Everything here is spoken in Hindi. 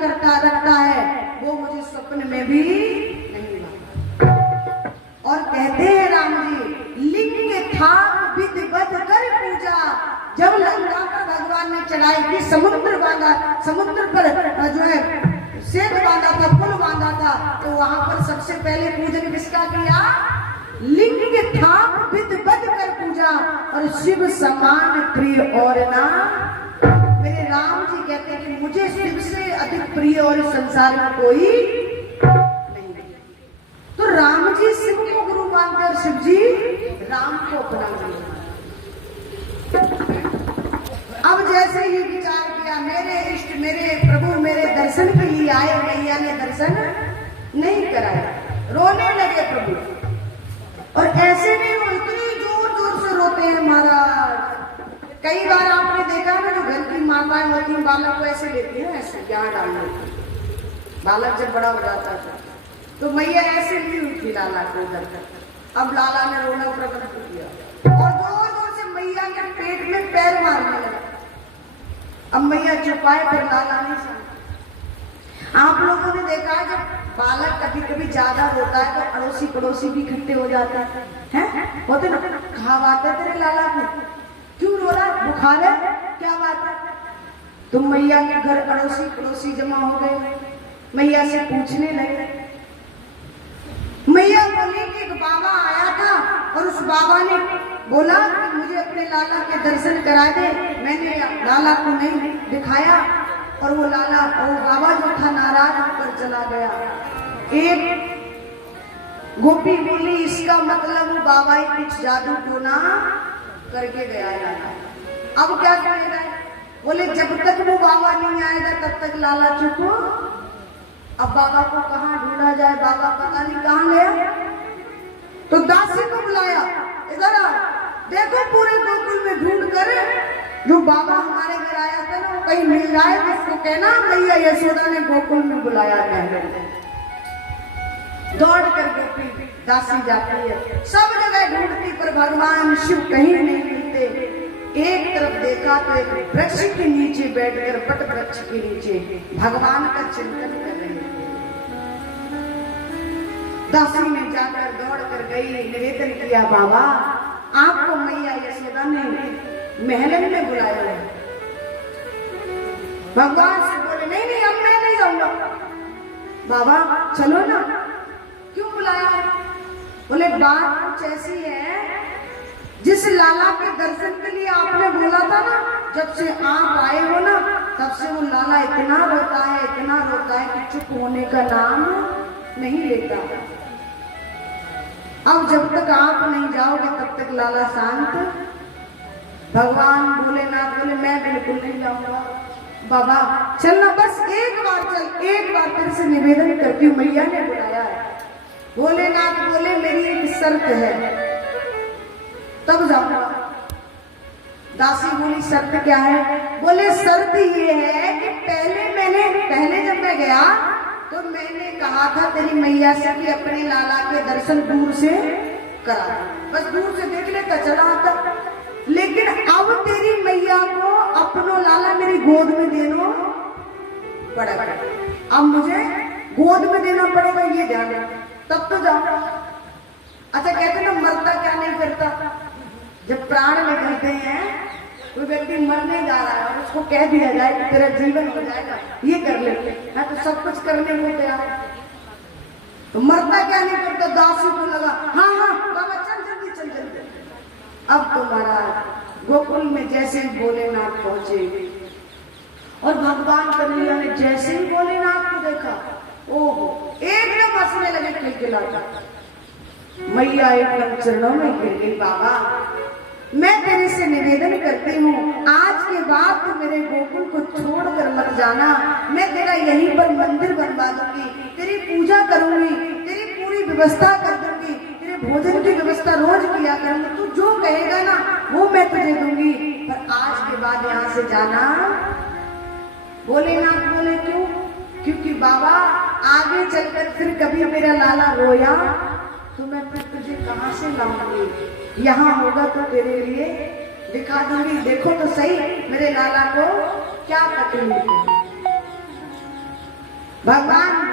करता रखता है वो मुझे स्वप्न में भी नहीं लाता। और कहते हैं राम जी, लिंग था विधिवत कर पूजा। जब लंका पर भगवान ने चढ़ाई की, समुद्र बांधा, समुद्र पर जो है सेतु बांधा था, पुल बांधा था, तो वहां पर सबसे पहले पूजन किसका किया? लिंग था विधिवत कर पूजा। और शिव समान प्रिय और ना, मेरे राम जी कहते हैं कि मुझे शिव से अधिक प्रिय और संसार में कोई नहीं। तो राम जी शिव को गुरु मानकर शिव जी राम को अपना लिया। अब जैसे ही विचार किया, मेरे इष्ट, मेरे प्रभु मेरे दर्शन के लिए आए, मैया ने दर्शन नहीं कराया, रोने लगे प्रभु। और ऐसे नहीं, वो इतनी जोर जोर से रोते हैं महाराज। कई बार आपने देखा ना, जो घर की माताएं होती हैं बालक को ऐसे लेती है, ऐसे यहाँ डाल देती। बालक जब बड़ा हो जाता है तो मैया ऐसे ली उठी लाला को उधर तक। अब लाला ने रोना प्रकट किया और जोर जोर से मैया के पेट में पैर मारने लगा। अब मैया चुपाए पर लाला नहीं सुना। आप लोगों ने देखा है जब बालक कभी कभी ज्यादा रोता है तो अड़ोसी पड़ोसी भी इकट्ठे हो जाते हैं, होते ना, कहा बात है तेरे लाला को, क्यों रो रहा, बुखार है, क्या बात है? तो मैया के घर अड़ोसी पड़ोसी जमा हो गए, मैया से पूछने लगे। मैया बोली कि एक बाबा आया था और उस बाबा ने बोला कि मुझे अपने लाला के दर्शन करा दे। मैंने लाला को नहीं दिखाया और वो लाला, वो बाबा जो था नाराज होकर चला गया। एक गोपी बोली, इसका मतलब वो बाबा ही कुछ जादू टोना करके गया लाला। अब क्या करेगा? बोले जब तक वो बाबा नहीं आएगा तब तक लाला चुप हो। अब बाबा को कहाँ ढूंढा जाए, बाबा पता नहीं कहाँ गया। तो दासी को बुलाया, इधर आओ, देखो पूरे गोकुल में ढूंढ कर जो बाबा हमारे घर आया था ना, वो कहीं मिल जाए तो उसको कहना मैया यशोदा ने गोकुल में बुलाया है। दौड़ करके दासी जाती है, सब जगह ढूंढती पर भगवान शिव कहीं नहीं मिलते। एक तरफ देखा तो एक वृक्ष के नीचे बैठकर, बट वृक्ष के नीचे भगवान का चिंतन कर रहे थे। दासी ने जाकर दौड़ कर गई, निवेदन किया, बाबा आपको मैया यशोदा ने महल में बुलाया है। भगवान से बोले, नहीं नहीं अब मैं नहीं जाऊंगा। बाबा चलो ना, क्यों बुलाया है? बोले बात कुछ ऐसी है, जिस लाला के दर्शन के लिए आपने बोला था ना, जब से आप आए हो ना तब से वो लाला इतना रोता है, इतना रोता है कि चुप होने का नाम नहीं लेता। अब जब तक आप नहीं जाओगे तब तक लाला शांत। भगवान भोलेनाथ बोले, मैं बिल्कुल नहीं जाऊंगा। बाबा चलना, बस एक बार चल, एक बार तेरे से निवेदन करती हूँ, मैया ने बुलाया है। भोलेनाथ बोले, मेरी एक शर्त है, तब जाऊंगा। दासी बोली, शर्त क्या है? बोले शर्त ये है कि पहले जब मैं गया तो मैंने कहा था तेरी मैया से कि अपने लाला के दर्शन दूर से करा दो, बस दूर से देख लेता, चला आता। लेकिन अब तेरी मैया को अपनो लाला मेरी गोद में देना पड़ेगा। अब मुझे गोद में देना पड़ेगा, ये ध्यान रखना, तब तो जाऊंगा। अच्छा कहते ना, मरता क्या नहीं करता। जब प्राण निकलते हैं, कोई व्यक्ति मरने जा रहा है और उसको कह दिया जाए कि तेरा जीवन हो जाएगा, ये कर ले, मैं तो सब कुछ करने को तैयार। तो मरता क्या नहीं करता। दासी को लगा, हाँ हाँ बाबा चल जल्दी, चल जल्दी। अब तो महाराज गोकुल में जैसे ही भोलेनाथ पहुंचे और भगवान कन्हैया ने जैसे ही भोलेनाथ को देखा, ओहो एकदम हंसने लगे, खिलखिलाता। मैया एकदम चरणों में गिर गई, बाबा मैं तेरे से निवेदन करती हूँ, आज के बाद तो मेरे गोकुल को छोड़कर मत जाना। मैं तेरा यहीं पर मंदिर बनवा दूंगी, तेरी पूजा करूंगी, तेरी पूरी व्यवस्था कर दूंगी, तेरे भोजन की व्यवस्था रोज किया करूंगी, तू जो कहेगा ना वो मैं तुझे दूंगी, पर आज के बाद यहाँ से जाना। भोलेनाथ बोले, क्यों? क्योंकि बाबा आगे चलकर फिर कभी मेरा लाला रोया तो मैं फिर तुझे कहाँ से लाऊंगी। यहाँ होगा तो तेरे लिए दिखा दूंगी, देखो तो सही मेरे लाला को क्या तकलीफ है। भगवान बोले